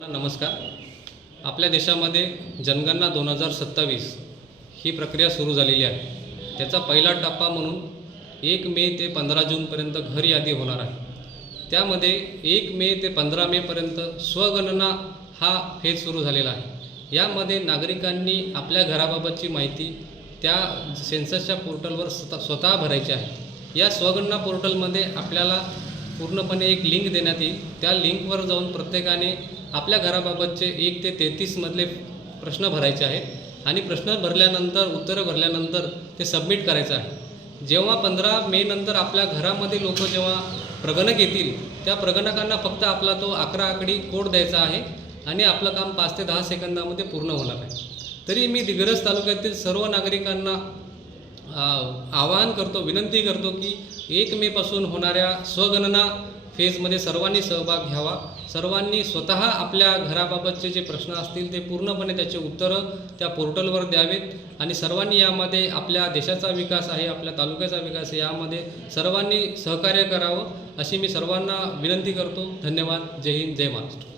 नमस्कार. आपल्या देशामध्ये जनगणना 2027 ही प्रक्रिया सुरू झालेली आहे. त्याचा पहिला टप्पा म्हणून 1 मे ते 15 जूनपर्यंत घर यादी होणार आहे. त्यामध्ये 1 मे ते 15 मेपर्यंत स्वगणना हा फेज सुरू झालेला आहे. यामध्ये नागरिकांनी आपल्या घराबाबतची माहिती त्या सेन्ससच्या पोर्टलवर स्वतः भरायची आहे. या स्वगणना पोर्टलमध्ये आपल्याला पूर्णपणे एक लिंक देण्यात येईल. त्या लिंकवर जाऊन प्रत्येकाने आपल्या घराबाबतचे 1 ते 33 मधले प्रश्न भरायचे आहेत आणि प्रश्न भरल्यानंतर उत्तरं भरल्यानंतर ते सबमिट करायचं आहे. जेव्हा 15 मे नंतर आपल्या घरामध्ये लोक जेव्हा प्रगणक येतील त्या प्रगणकांना फक्त आपला तो 11 आकडी कोड द्यायचा आहे आणि आपलं काम 5 ते 10 सेकंदामध्ये पूर्ण होणार आहे. तरी मी दिग्रस तालुक्यातील सर्व नागरिकांना आवाहन करतो, विनंती करतो की 1 मेपासून होणाऱ्या स्वगणना फेजमध्ये सर्वांनी सहभाग घ्यावा. सर्वांनी स्वतः आपल्या घराबाबतचे जे प्रश्न असतील ते पूर्णपणे त्याचे उत्तरं त्या पोर्टलवर द्यावेत आणि सर्वांनी यामध्ये आपल्या देशाचा विकास आहे, आपल्या तालुक्याचा विकास आहे, यामध्ये सर्वांनी सहकार्य करावं अशी मी सर्वांना विनंती करतो. धन्यवाद. जय हिंद, जय महाराष्ट्र.